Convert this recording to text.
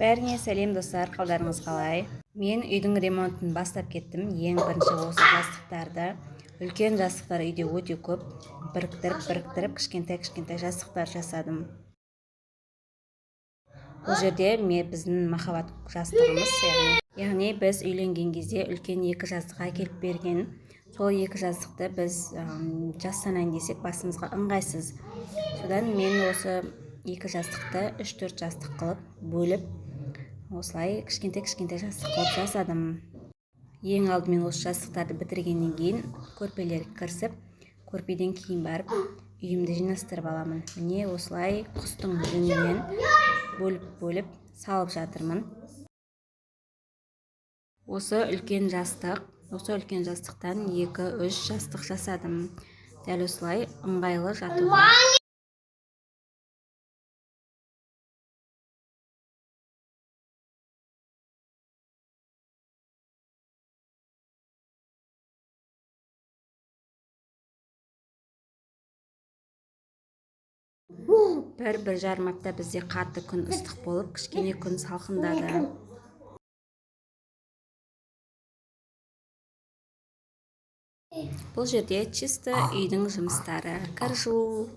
Бәріңе сәлем достар, қалдарыңыз қалай? Мен үйдің ремонтын бастап кеттім. Ең бірінші осы жастықтарды, үлкен жастықтар үйде өте көп, біріктіріп кішкентай жастықтар жасадым. Бұл жерде біздің махаббат жастығымыз, яғни біз үйленген кезде үлкен екі жастық әкеліп берген. Сол екі жастықты біз жастанайын десек басымызға ыңғайсыз. Содан мен осы екі жастықты 3-4 жастық қылып бөліп, осылай кішкентай жастық қылып жасадым. Ең алдымен осы жастықтарды бітіргеннен кейін көрпелерге кірісіп, көрпеден кейін барып үйімді жинастырып аламын. Міне осылай құстың жүнінен бөліп салып жатырмын. Осы үлкен жастықтан 2-3 жастық жасадым. Дәл осылай ыңғайлы жатуға. Бір жарым апта бізде қатты күн ыстық болып, кішкене күн салқындады. Бұл жерде чисто үйдің жұмыстары, кір жуу,